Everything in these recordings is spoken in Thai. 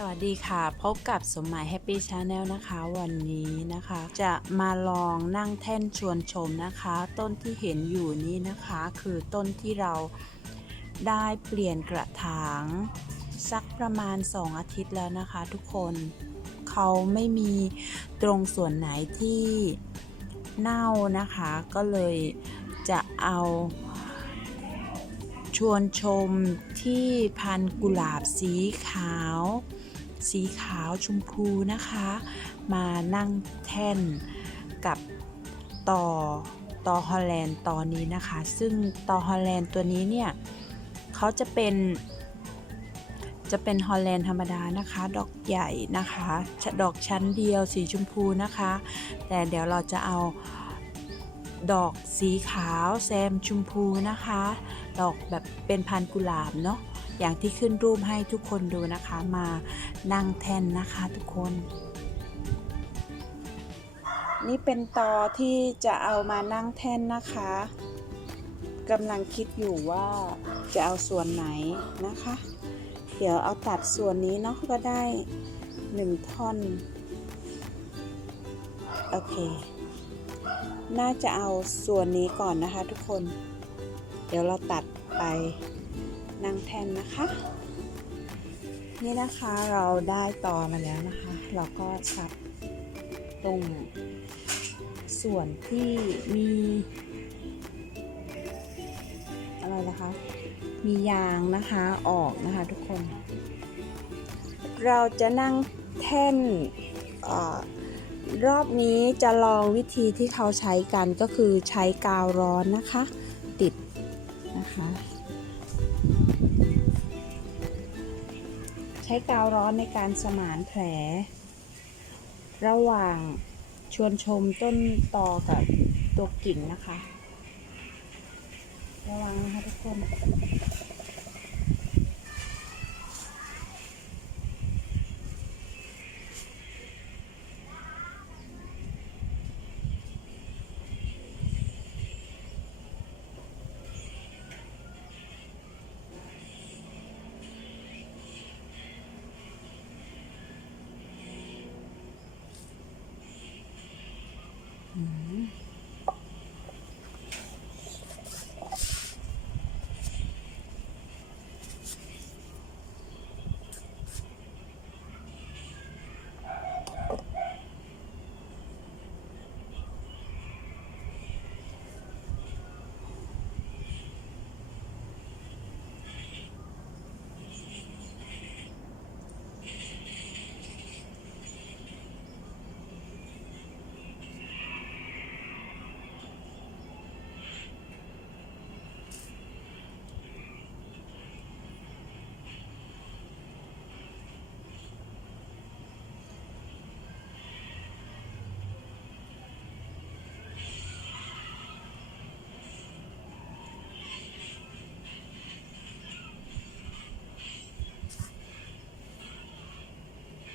สวัสดีค่ะ พบกับสมหมายแฮปปี้ชาแนลนะคะ วันนี้นะคะ จะมาลองนั่งแท่นชวนชมนะคะ ต้นที่เห็นอยู่นี้นะคะ คือต้นที่เราได้เปลี่ยนกระถางสักประมาณ 2 อาทิตย์แล้วนะคะ ทุกคนเขาไม่มีตรงส่วนไหนที่เน่านะคะ ก็เลยจะเอาชวนชมที่พันกุหลาบสีขาว สีขาวชมพูนะคะ มานั่งแท่นกับต่อต่อฮอลแลนด์ตอนนี้นะคะ ซึ่งต่อฮอลแลนด์ตัวนี้เนี่ยเขาจะเป็นจะเป็นฮอลแลนด์ธรรมดานะคะ ดอกใหญ่นะคะ ดอกชั้นเดียวสีชมพูนะคะ แต่เดี๋ยวเราจะเอาดอกสีขาวแซมชมพูนะคะ ดอกแบบเป็นพันกุหลาบเนาะ อย่างที่ขึ้นรูปให้ทุกคนดูนะคะมานั่งแท่นนะคะทุกคน นี่เป็นตอที่จะเอามานั่งแท่นนะคะกำลังคิดอยู่ว่าจะเอาส่วนไหนนะคะ เดี๋ยวเอาตัดส่วนนี้เนาะก็ได้หนึ่งท่อน โอเค น่าจะเอาส่วนนี้ก่อนนะคะทุกคน เดี๋ยวเราตัดไป นั่งแทนนะคะ นี่นะคะเราได้ต่อมาแล้วนะคะ เราก็ตัดตรงส่วนที่มี อะไรนะคะ มียางนะคะออกนะคะทุกคน เราจะนั่งแท่นอรอบนี้จะลองวิธีที่เขาใช้กันก็คือใช้กาวร้อนนะคะ ติดนะคะ ช้กาวร้อนในการสมานแผล ระหว่างชวนชมต้นตอกับตัวกิ่งนะคะ ระวังนะคะทุกคน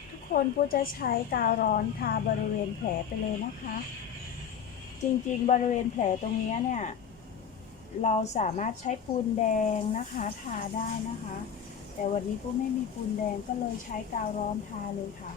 ทุก คนผู้จะใช้กาวร้อนทาบริเวณแผลไปเลยนะคะ จริงๆ บริเวณแผลตรงนี้เนี่ย เราสามารถใช้ปูนแดงนะคะทาได้นะคะ แต่วันนี้ปูไม่มีปูนแดงก็เลยใช้กาวร้อนทาเลยค่ะ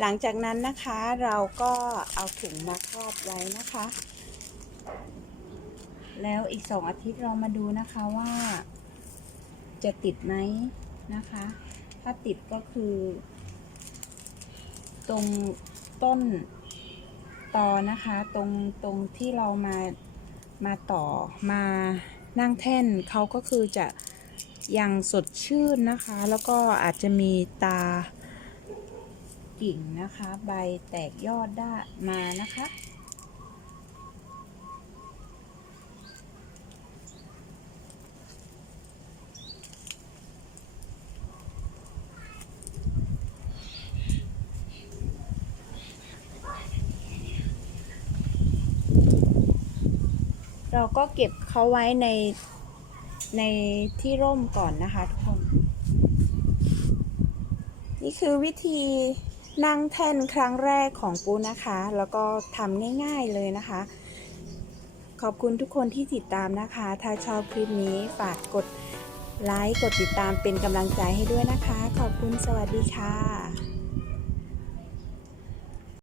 หลังจากนั้นนะคะเราก็เอาถุงมาครอบไว้นะคะ แล้วอีกสองอาทิตย์เรามาดูนะคะว่า จะติดไหมนะคะ ถ้าติดก็คือ ตรงต้นตอนะคะ ตรงตรงที่เรามามาต่อมานั่งแท่นเขาก็คือจะยังสดชื่นนะคะ แล้วก็อาจจะมีตา กิ่งนะคะ ใบแตกยอดได้มานะคะ เราก็เก็บเขาไว้ในในที่ร่มก่อนนะคะทุกคน นี่คือวิธี นั่งแท่นครั้งแรกของปูนะคะ แล้วก็ทำง่ายๆเลยนะคะ ขอบคุณทุกคนที่ติดตามนะคะ ถ้าชอบคลิปนี้ฝากกดไลค์กดติดตามเป็นกำลังใจให้ด้วยนะคะ ขอบคุณสวัสดีค่ะ